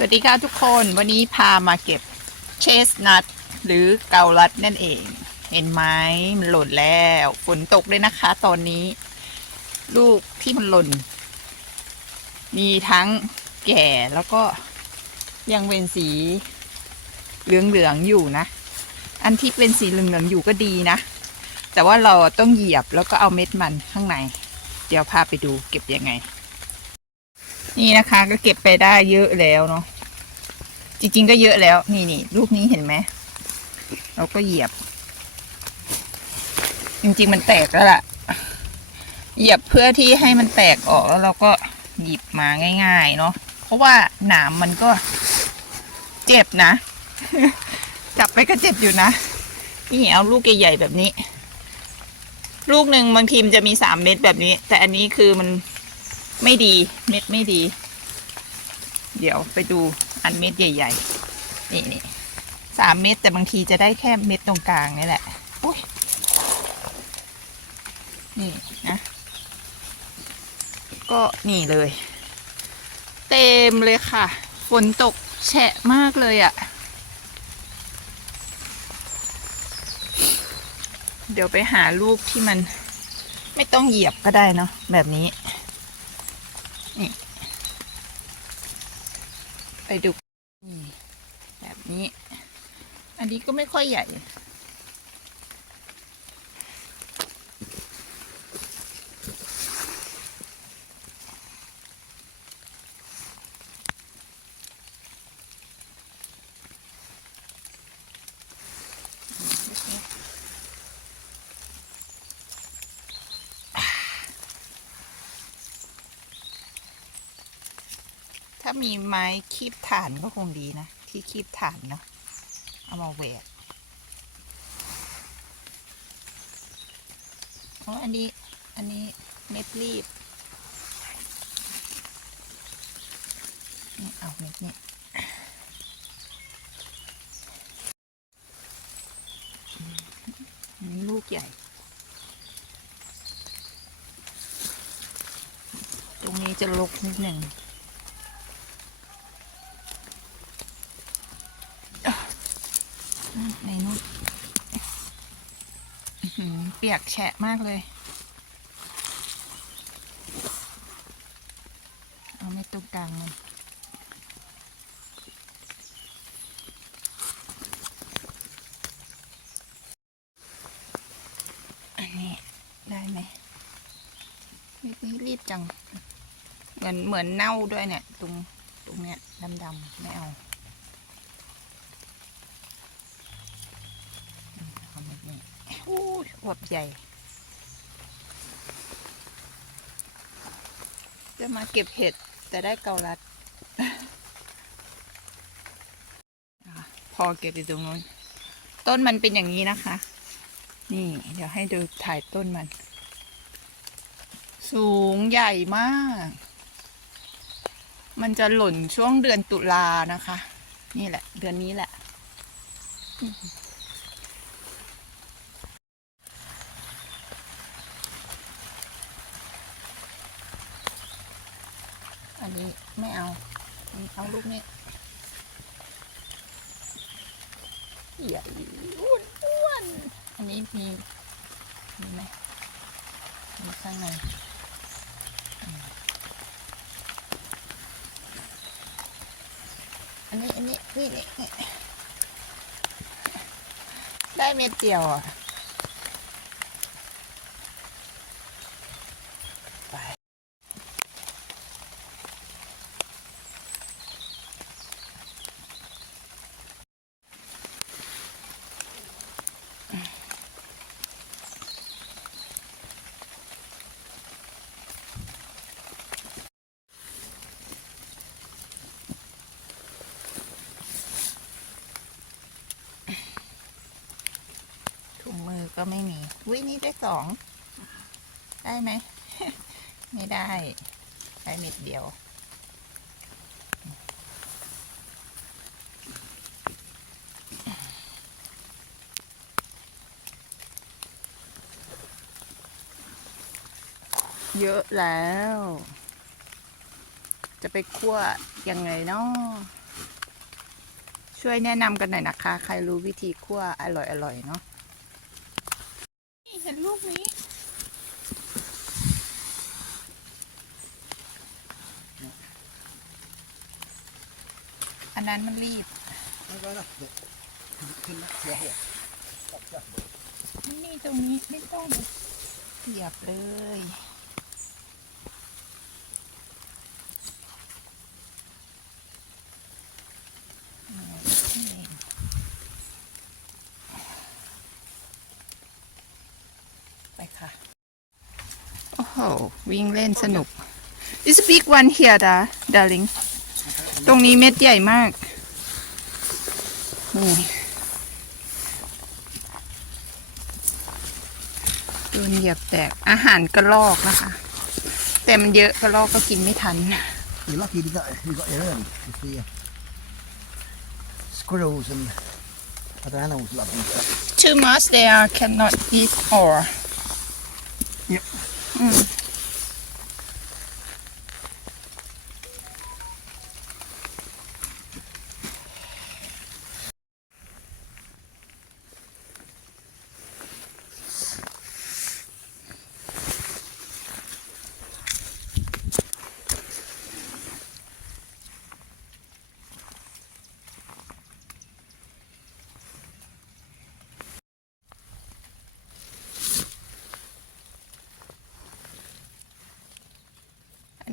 สวัสดีค่ะทุกคนวันนี้พามาเก็บเชสนัทหรือเกาลัดนั่นเอง เห็นไหมมันหล่นแล้วฝนตกเลยนะคะ ตอนนี้ ลูกที่มันหล่น มีทั้งแก่แล้วก็ยังเป็นสีเหลืองๆอยู่นะ อันที่เป็นสีเหลืองๆอยู่ก็ดีนะ แต่ว่าเราต้องเหยียบแล้วก็เอาเม็ดมันข้างใน เดี๋ยวพาไปดูเก็บยังไง นี่นะคะก็เก็บไปได้เยอะแล้วเนาะจริงๆก็เยอะแล้ว นี่นี่ลูกนี้เห็นไหมเราก็เหยียบ จริงๆมันแตกแล้วล่ะ เหยียบเพื่อที่ให้มันแตกออกแล้วเราก็หยิบมาง่าย ๆ เนาะเพราะว่าหนามมันก็เจ็บนะ จับไปก็เจ็บอยู่นะนี่เอาลูกใหญ่ๆแบบนี้ ลูกหนึ่งบางทีมนจะมีสามเม็ดแบบนี้ แต่อันนี้คือมัน ไม่ดี เม็ดไม่ดี เดี๋ยวไปดูอันเม็ดใหญ่ ๆ นี่นี่สามเม็ดแต่บางทีจะได้แค่เม็ดตรงกลางนี่แหละอุ้ยนี่นะ ก็นี่เลย เต็มเลยค่ะ ฝนตกแฉะมากเลยอะ่ะ เดี๋ยวไปหาลูกที่มันไม่ต้องเหยียบก็ได้เนาะแบบนี้ นี่ไปดูแบบนี้ อันนี้ก็ไม่ค่อยใหญ่ ถ้ามีไม้คีบฐานก็คงดีนะ ที่คีบฐานเนาะเอามาแหวกเพราะอันนี้ อันนี้เม็ดรีบนี่เอาเม็ดนี้นนี้ลูกใหญ่ ตรงนี้จะลกนิดหนึ่ง ในนู้นเปียกแฉะมากเลย เอาไม่ตรงกลางมันอันนี้ได้ไหมรีบรีบจัง เหมือนเหมือนเน่าด้วยเนี่ย ตรงตรงเนี้ยดำๆไม่เอาแบบนี้ อู้อวบใหญ่ จะมาเก็บเห็ดแต่ได้เกาลัด พอเก็บอยู่ตรงนู้น ต้นมันเป็นอย่างนี้นะคะ นี่ เดี๋ยวให้ดูถ่ายต้นมัน สูงใหญ่มาก มันจะหล่นช่วงเดือนตุลานะคะ นี่แหละ เดือนนี้แหละ นี้ไม่เอา เอาลูกนี้ใหญ่อ้วนอ้วนอันนี้มีมีไหมมีข้างในอันนี้อันนี้นี่นี่นี่ได้เม็ดเดียวอะ ก็ไม่มีวินี่ได้สอง ได้ไหม ไม่ได้ได้เม็ดเดียว เยอะแล้ว จะไปคั่วยังไงเนาะช่วยแนะนำกันหน่อยนะคะ ใครรู้วิธีคั่วอร่อยๆเนาะ ห็นลูกนี้อันนั้นมันรีบนี่ตรงนี้ไม่ต้องเสียบเลย ไปค่ะ โอ้โห วิ่งเล่นสนุก It's a big one here da darling ตรงนี้เม็ดใหญ่มาก นี่ โดนเหยียบแตก อาหารกระลอกนะคะ แต่มันเยอะกระลอกก็กินไม่ทัน You're lucky you got you got your own. You see, uh, squirrels and other animals love them. But too much they are cannot eat all 嗯。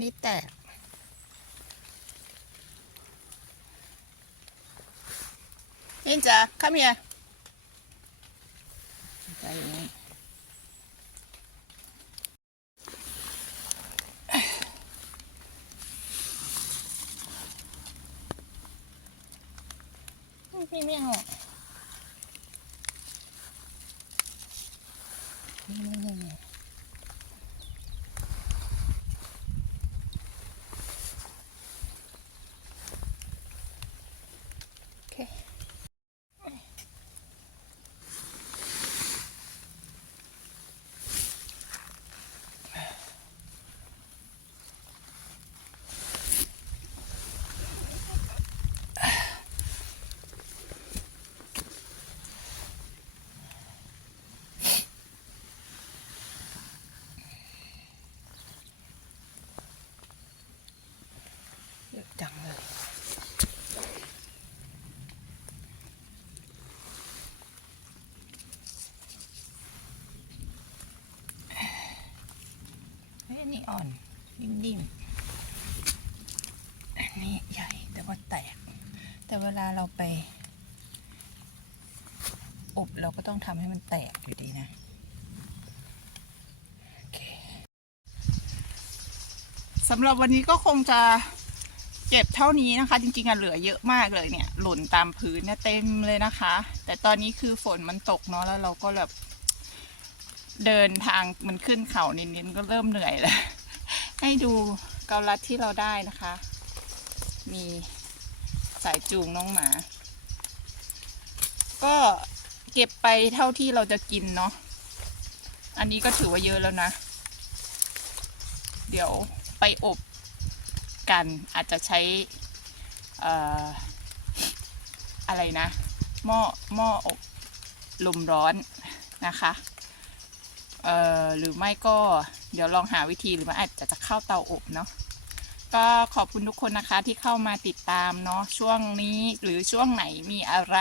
นี้แตกนินจา come here ใจอย่างนี้พี่ไม่เอาอะนี่นี่นี่นี่ โอเค เยอะจังเลย เฮ้ย อันนี้อ่อนนิ่มๆ อันนี้ใหญ่แต่ว่าแตก แต่เวลาเราไป อบเราก็ต้องทำให้มันแตกอยู่ดีนะสำหรับวันนี้ก็คงจะเก็บเท่านี้นะคะ จริงๆอะเหลือเยอะมากเลยเนี่ย หล่นตามพื้นเนี่ยเต็มเลยนะคะ แต่ตอนนี้คือฝนมันตกเนาะแล้วเราก็แบบ เดินทางมันขึ้นเขานิดๆก็เริ่มเหนื่อยแล้วให้ดูเกาลัดที่เราได้นะคะ มีสายจูงน้องหมา ก็เก็บไปเท่าที่เราจะกินเนาะอันนี้ก็ถือว่าเยอะแล้วนะ เดี๋ยวไปอบกันอาจจะใช้อออะไรนะ หม้อหม้ออบลมร้อนนะคะ เอ่อหรือไม่ก็เดี๋ยวลองหาวิธีหรือไม่อาจจะจะเข้าเตาอบเนาะก็ขอบคุณทุกคนนะคะที่เข้ามาติดตามเนาะช่วงนี้หรือช่วงไหนมีอะไร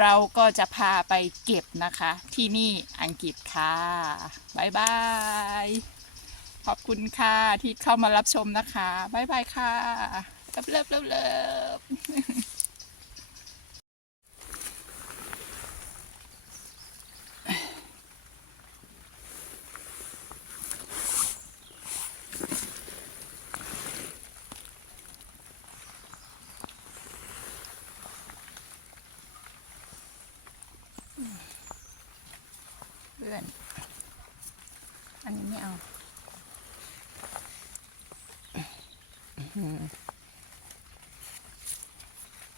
เราก็จะพาไปเก็บนะคะ ที่นี่อังกฤษค่ะบ๊ายบายขอบคุณค่ะที่เข้ามารับชมนะคะบ๊ายบายค่ะเลิฟเลิฟเลิฟ เลื่อน อันนี้ไม่เอา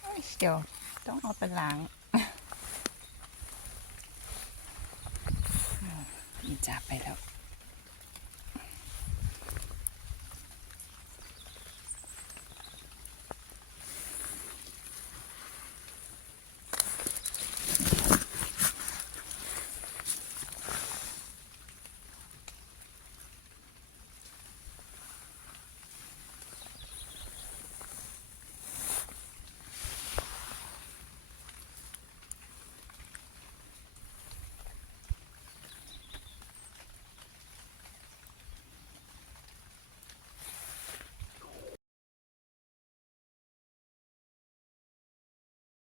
เอ้ยเดี๋ยวต้องเอาไปล้างอืมนี่จ่าไปแล้ว